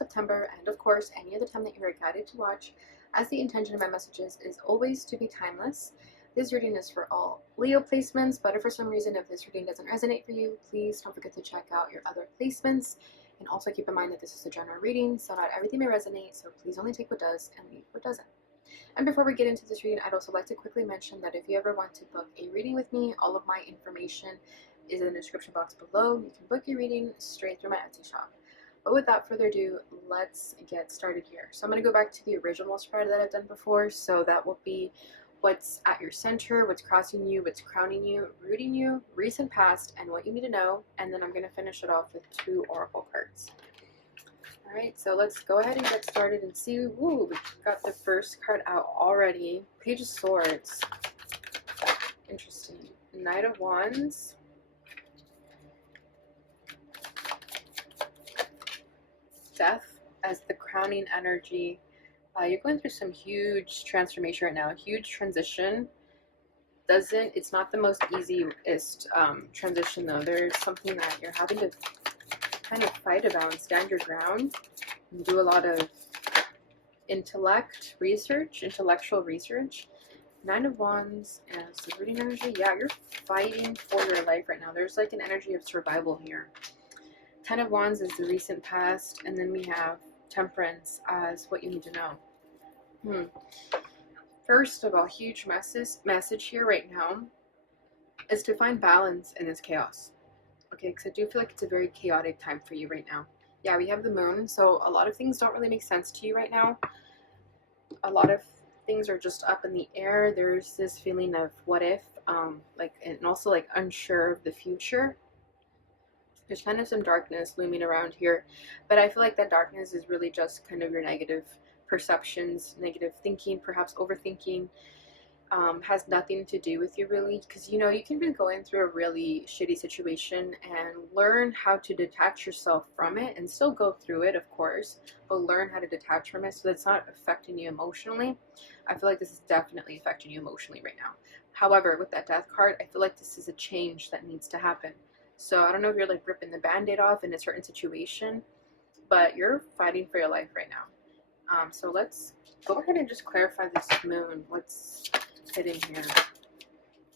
September, and of course any other time that you are guided to watch, as the intention of my messages is always to be timeless. This reading is for all Leo placements, but if for some reason if this reading doesn't resonate for you, please don't forget to check out your other placements. And also keep in mind that this is a general reading, so not everything may resonate, so please only take what does and leave what doesn't. And before we get into this reading, I'd also like to quickly mention that if you ever want to book a reading with me, all of my information is in the description box below. You can book your reading straight through my Etsy shop. But without further ado, let's get started here. So I'm going to go back to the original spread that I've done before. So that will be what's at your center, what's crossing you, what's crowning you, rooting you, recent past, and what you need to know. And then I'm going to finish it off with 2 oracle cards. Alright, so let's go ahead and get started and see. Ooh, we got the first card out already. Page of Swords. Interesting. Knight of Wands. Death as the crowning energy. You're going through some huge transformation right now, a huge transition. It's not the most easiest transition though. There's something that you're having to kind of fight about and stand your ground and do a lot of intellectual research. 9 of Wands as the reading energy. Yeah, you're fighting for your life right now. There's like an energy of survival here. 10 of Wands is the recent past, and then we have Temperance as what you need to know. First of all, huge message here right now is to find balance in this chaos. Okay, because I do feel like it's a very chaotic time for you right now. Yeah, we have the moon, so a lot of things don't really make sense to you right now. A lot of things are just up in the air. There's this feeling of what if, and also like unsure of the future. There's kind of some darkness looming around here, but I feel like that darkness is really just kind of your negative perceptions, negative thinking, perhaps overthinking. Has nothing to do with you really, because you can be going through a really shitty situation and learn how to detach yourself from it and still go through it, of course, but learn how to detach from it so that's not affecting you emotionally. I feel like this is definitely affecting you emotionally right now. However, with that Death card, I feel like this is a change that needs to happen. So I don't know if you're like ripping the band-aid off in a certain situation, but you're fighting for your life right now. So let's go ahead and just clarify this moon. What's hidden here?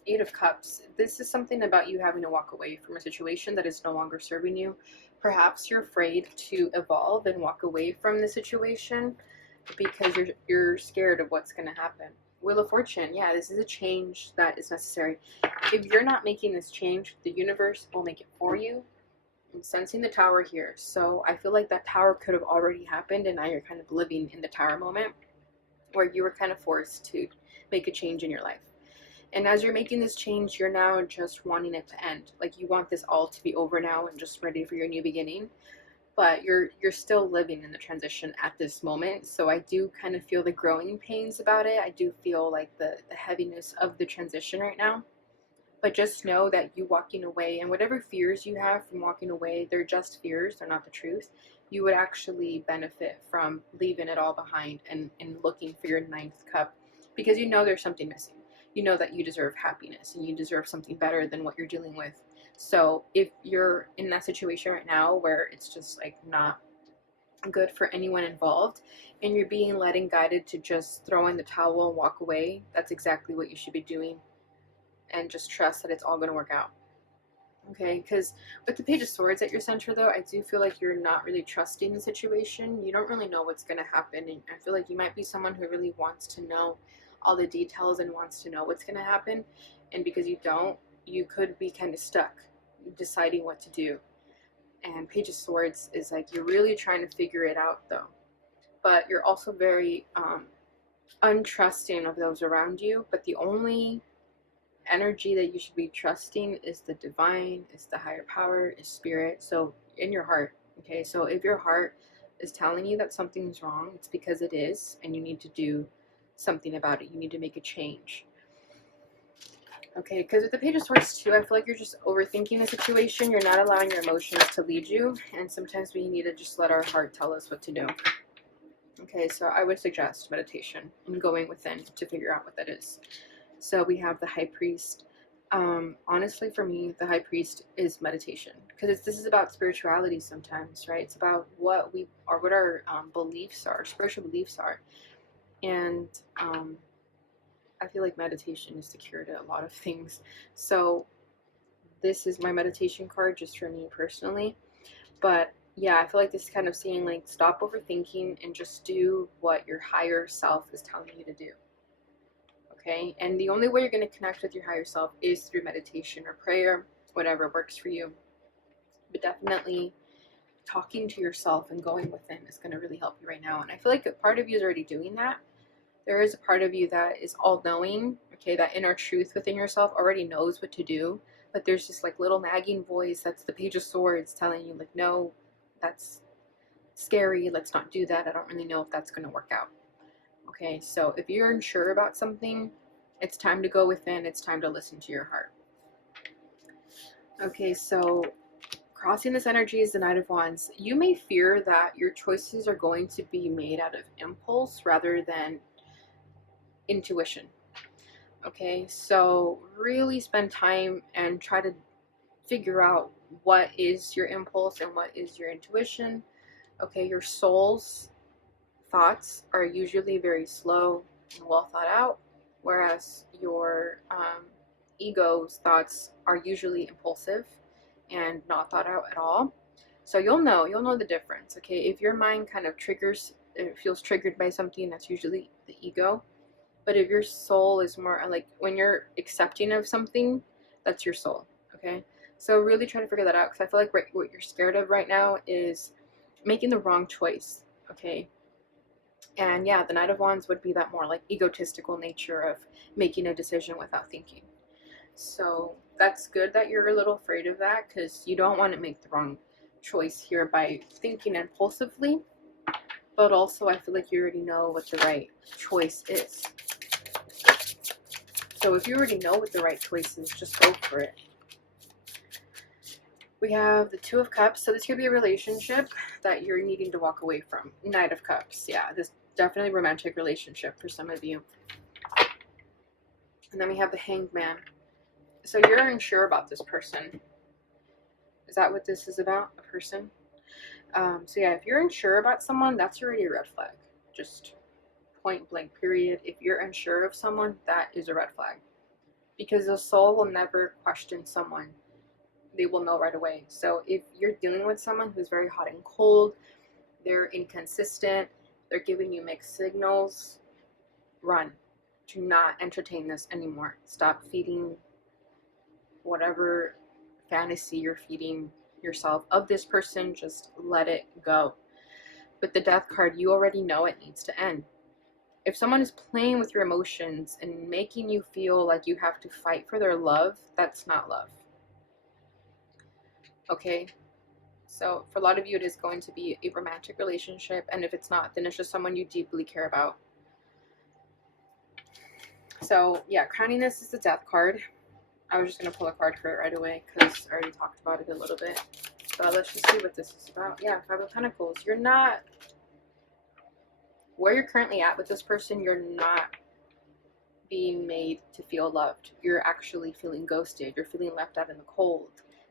8 of Cups. This is something about you having to walk away from a situation that is no longer serving you. Perhaps you're afraid to evolve and walk away from the situation because you're scared of what's going to happen. Wheel of Fortune. Yeah, this is a change that is necessary. If you're not making this change, the universe will make it for you. I'm sensing the Tower here. So I feel like that Tower could have already happened and now you're kind of living in the Tower moment where you were kind of forced to make a change in your life. And as you're making this change, you're now just wanting it to end. Like you want this all to be over now and just ready for your new beginning. But you're still living in the transition at this moment. So I do kind of feel the growing pains about it. I do feel like the heaviness of the transition right now. But just know that you walking away and whatever fears you have from walking away, they're just fears, they're not the truth. You would actually benefit from leaving it all behind and looking for your 9th cup, because you know there's something missing. You know that you deserve happiness and you deserve something better than what you're dealing with. So if you're in that situation right now where it's just like not good for anyone involved and you're being led and guided to just throw in the towel and walk away, that's exactly what you should be doing. And just trust that it's all going to work out. Okay, because with the Page of Swords at your center though, I do feel like you're not really trusting the situation. You don't really know what's going to happen, and I feel like you might be someone who really wants to know all the details and wants to know what's going to happen, and because you don't, you could be kind of stuck deciding what to do. And Page of Swords is like you're really trying to figure it out though, but you're also very untrusting of those around you. But the only energy that you should be trusting is the divine, is the higher power, is spirit. So in your heart. Okay, so if your heart is telling you that something's wrong, it's because it is, and you need to do something about it. You need to make a change. Okay, because with the Page of Swords too, I feel like you're just overthinking the situation. You're not allowing your emotions to lead you, and sometimes we need to just let our heart tell us what to do. Okay, so I would suggest meditation and going within to figure out what that is. So we have the High Priest. Honestly, for me, the high priest is meditation, because this is about spirituality sometimes, right? It's about what we or what our beliefs are, spiritual beliefs are, and I feel like meditation is the cure to a lot of things. So this is my meditation card just for me personally. But yeah, I feel like this is kind of saying like stop overthinking and just do what your higher self is telling you to do. Okay? And the only way you're going to connect with your higher self is through meditation or prayer, whatever works for you. But definitely talking to yourself and going within is going to really help you right now. And I feel like a part of you is already doing that. There is a part of you that is all knowing, okay, that inner truth within yourself already knows what to do, but there's this like little nagging voice that's the Page of Swords telling you like, no, that's scary, let's not do that, I don't really know if that's going to work out. Okay, so if you're unsure about something, it's time to go within, it's time to listen to your heart. Okay, so crossing this energy is the Knight of Wands. You may fear that your choices are going to be made out of impulse rather than intuition. Okay, so really spend time and try to figure out what is your impulse and what is your intuition. Okay, your soul's thoughts are usually very slow and well thought out, whereas your ego's thoughts are usually impulsive and not thought out at all. So you'll know the difference. Okay, if your mind kind of it feels triggered by something, that's usually the ego. But if your soul is more like when you're accepting of something, that's your soul. Okay, so really try to figure that out, because I feel like what you're scared of right now is making the wrong choice. Okay, and yeah, the Knight of Wands would be that more like egotistical nature of making a decision without thinking. So that's good that you're a little afraid of that, because you don't want to make the wrong choice here by thinking impulsively. But also I feel like you already know what the right choice is. So if you already know what the right choice is, just go for it. We have the Two of Cups. So this could be a relationship that you're needing to walk away from. Knight of Cups. Yeah, this definitely romantic relationship for some of you. And then we have the Hanged Man. So you're unsure about this person. Is that what this is about? A person? So yeah, if you're unsure about someone, that's already a red flag. Just point blank period. If you're unsure of someone, that is a red flag. Because the soul will never question someone. They will know right away. So if you're dealing with someone who's very hot and cold, they're inconsistent, they're giving you mixed signals, run. Do not entertain this anymore. Stop feeding whatever fantasy you're feeding yourself of this person. Just let it go. With the Death card, you already know it needs to end. If someone is playing with your emotions and making you feel like you have to fight for their love, that's not love. Okay? So for a lot of you, it is going to be a romantic relationship, and if it's not, then it's just someone you deeply care about. So yeah, crowning this is the Death card. I was just going to pull a card for it right away because I already talked about it a little bit. But let's just see what this is about. Yeah, Five of Pentacles. You're not, where you're currently at with this person, you're not being made to feel loved. You're actually feeling ghosted. You're feeling left out in the cold.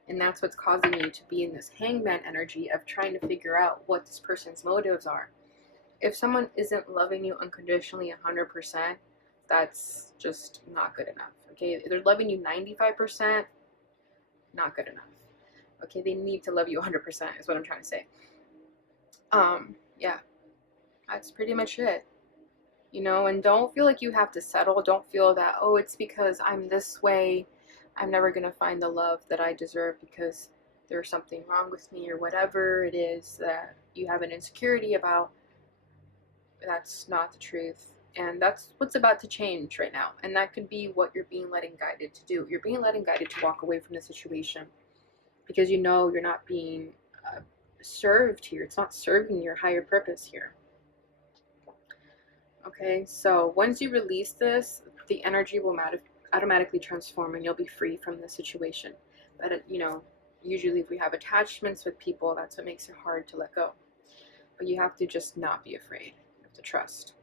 And that's what's causing you to be in this hangman energy of trying to figure out what this person's motives are. If someone isn't loving you unconditionally 100%, that's just not good enough. Okay, if they're loving you 95%, not good enough. Okay, they need to love you 100% is what I'm trying to say. Yeah, that's pretty much it. You know, and don't feel like you have to settle. Don't feel that, oh, it's because I'm this way, I'm never going to find the love that I deserve because there's something wrong with me or whatever it is that you have an insecurity about. That's not the truth. And that's what's about to change right now. And that could be what you're being led and guided to do. You're being led and guided to walk away from the situation because you know you're not being served here. It's not serving your higher purpose here. Okay, so once you release this, the energy will automatically transform and you'll be free from the situation. But, you know, usually if we have attachments with people, that's what makes it hard to let go. But you have to just not be afraid. You have to trust.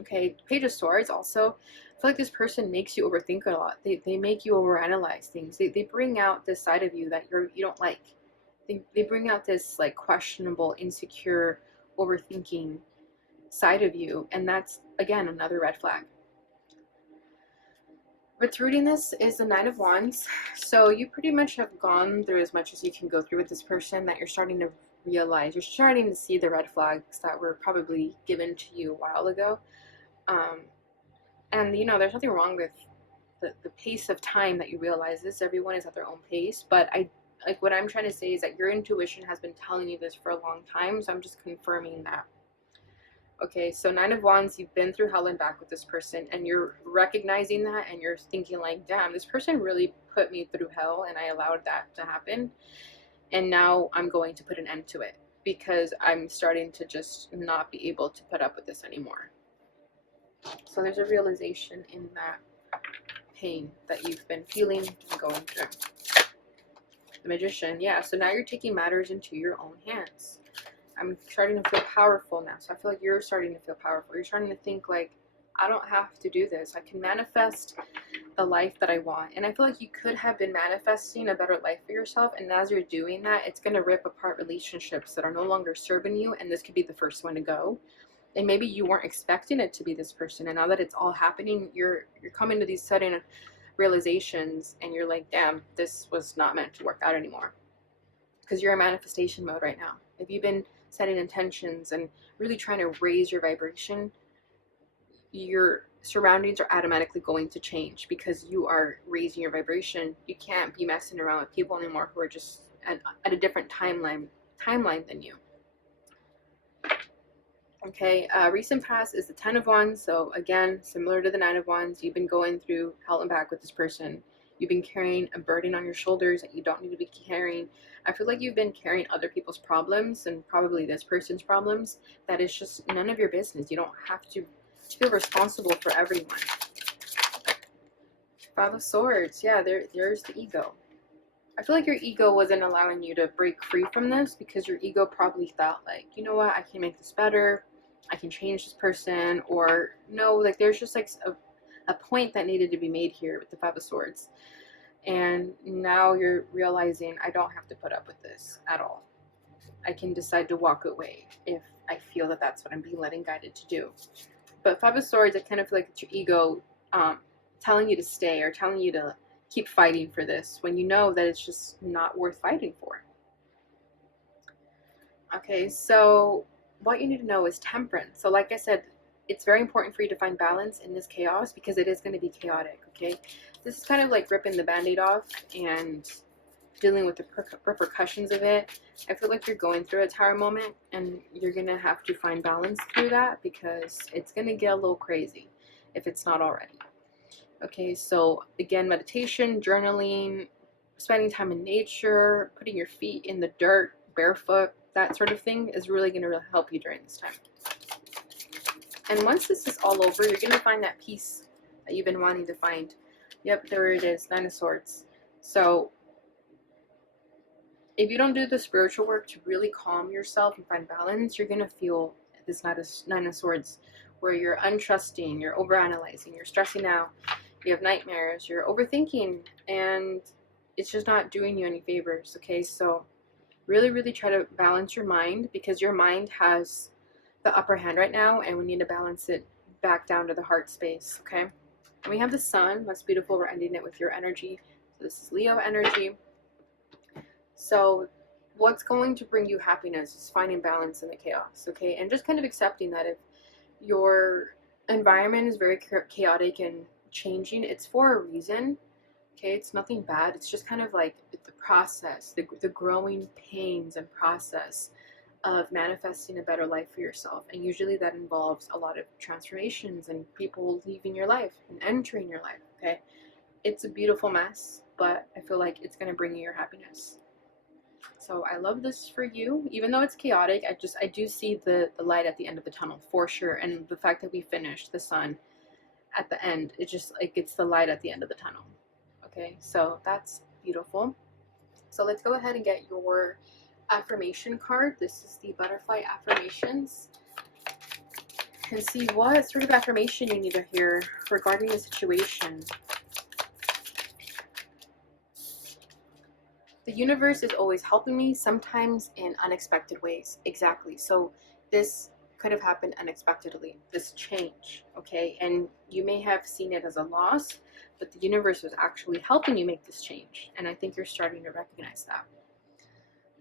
Okay, Page of Swords also. I feel like this person makes you overthink a lot. They make you overanalyze things. They bring out this side of you that you don't like. They bring out this like questionable, insecure, overthinking side of you, and that's again another red flag. What's rooting this is the Nine of Wands. So you pretty much have gone through as much as you can go through with this person, that you're starting to realize, you're starting to see the red flags that were probably given to you a while ago. And you know, there's nothing wrong with the pace of time that you realize this. Everyone is at their own pace, but like what I'm trying to say is that your intuition has been telling you this for a long time, so I'm just confirming that. Okay, so Nine of Wands, you've been through hell and back with this person, and you're recognizing that, and you're thinking like, damn, this person really put me through hell, and I allowed that to happen, and now I'm going to put an end to it, because I'm starting to just not be able to put up with this anymore. So there's a realization in that pain that you've been feeling and going through. The Magician, yeah, so now you're taking matters into your own hands. I'm starting to feel powerful now. So I feel like you're starting to feel powerful. You're starting to think like, I don't have to do this. I can manifest the life that I want. And I feel like you could have been manifesting a better life for yourself. And as you're doing that, it's going to rip apart relationships that are no longer serving you. And this could be the first one to go. And maybe you weren't expecting it to be this person. And now that it's all happening, you're coming to these sudden realizations. And you're like, damn, this was not meant to work out anymore. Because you're in manifestation mode right now. If you've been setting intentions and really trying to raise your vibration, your surroundings are automatically going to change because you are raising your vibration. You can't be messing around with people anymore who are just at a different timeline than you. Okay, recent past is the Ten of Wands. So again, similar to the Nine of Wands, you've been going through hell and back with this person. You've been carrying a burden on your shoulders that you don't need to be carrying. I feel like you've been carrying other people's problems, and probably this person's problems, that is just none of your business. You don't have to feel responsible for everyone. Five of Swords, yeah, there's the ego. I feel like your ego wasn't allowing you to break free from this, because your ego probably thought like, you know what, I can make this better. I can change this person. Or no, like there's just like a point that needed to be made here with the Five of Swords. And now you're realizing, I don't have to put up with this at all. I can decide to walk away if I feel that that's what I'm being led and guided to do. But Five of Swords, I kind of feel like it's your ego telling you to stay, or telling you to keep fighting for this when you know that it's just not worth fighting for. Okay, so what you need to know is Temperance. So like I said, it's very important for you to find balance in this chaos, because it is going to be chaotic, okay? This is kind of like ripping the band-aid off and dealing with the repercussions of it. I feel like you're going through a tower moment, and you're going to have to find balance through that, because it's going to get a little crazy if it's not already. Okay, so again, meditation, journaling, spending time in nature, putting your feet in the dirt, barefoot, that sort of thing is really going to help you during this time. And once this is all over, you're going to find that peace that you've been wanting to find. Yep, there it is, Nine of Swords. So if you don't do the spiritual work to really calm yourself and find balance, you're going to feel this Nine of Swords, where you're untrusting, you're overanalyzing, you're stressing out, you have nightmares, you're overthinking, and it's just not doing you any favors, okay? So really, really try to balance your mind, because your mind has the upper hand right now, and we need to balance it back down to the heart space, okay? And we have the Sun. That's beautiful. We're ending it with your energy. So this is Leo energy. So what's going to bring you happiness is finding balance in the chaos, okay? And just kind of accepting that if your environment is very chaotic and changing, it's for a reason, okay? It's nothing bad. It's just kind of like the process, the growing pains and process of manifesting a better life for yourself. And usually that involves a lot of transformations and people leaving your life and entering your life, okay? It's a beautiful mess, but I feel like it's going to bring you your happiness. So I love this for you. Even though it's chaotic, I do see the light at the end of the tunnel for sure. And the fact that we finished the Sun at the end, it just like it's the light at the end of the tunnel. Okay, so that's beautiful. So let's go ahead and get your affirmation card. This is the butterfly affirmations. and see what sort of affirmation you need to hear regarding the situation. The universe is always helping me, sometimes in unexpected ways. Exactly. So this could have happened unexpectedly, this change, okay? And you may have seen it as a loss, but the universe was actually helping you make this change. And I think you're starting to recognize that.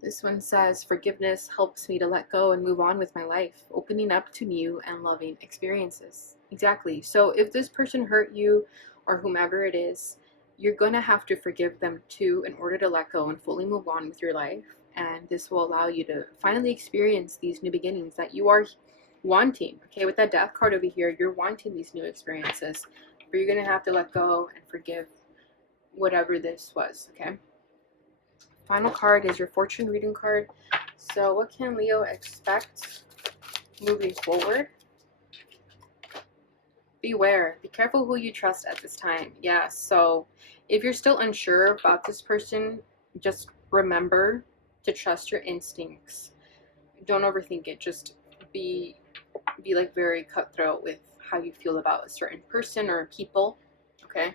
This one says, forgiveness helps me to let go and move on with my life, opening up to new and loving experiences. Exactly. So if this person hurt you or whomever it is, you're going to have to forgive them too in order to let go and fully move on with your life. And this will allow you to finally experience these new beginnings that you are wanting. Okay, with that death card over here, you're wanting these new experiences, but you're going to have to let go and forgive whatever this was, okay? Final card is your fortune reading card. So what can Leo expect moving forward? Beware. Be careful who you trust at this time. Yeah, so if you're still unsure about this person, just remember to trust your instincts. Don't overthink it. Just be like very cutthroat with how you feel about a certain person or people, okay?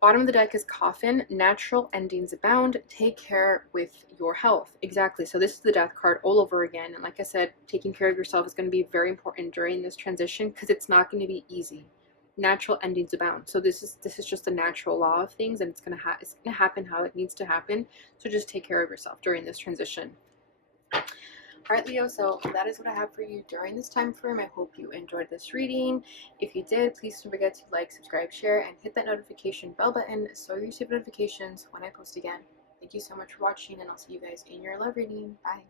Bottom of the deck is coffin. Natural endings abound. Take care with your health. Exactly. So this is the death card all over again. And like I said, taking care of yourself is going to be very important during this transition because it's not going to be easy. Natural endings abound. So this is just the natural law of things, and it's gonna happen how it needs to happen. So just take care of yourself during this transition. Alright, Leo, so that is what I have for you during this time frame. I hope you enjoyed this reading. If you did, please don't forget to like, subscribe, share, and hit that notification bell button so you receive notifications when I post again. Thank you so much for watching, and I'll see you guys in your love reading. Bye.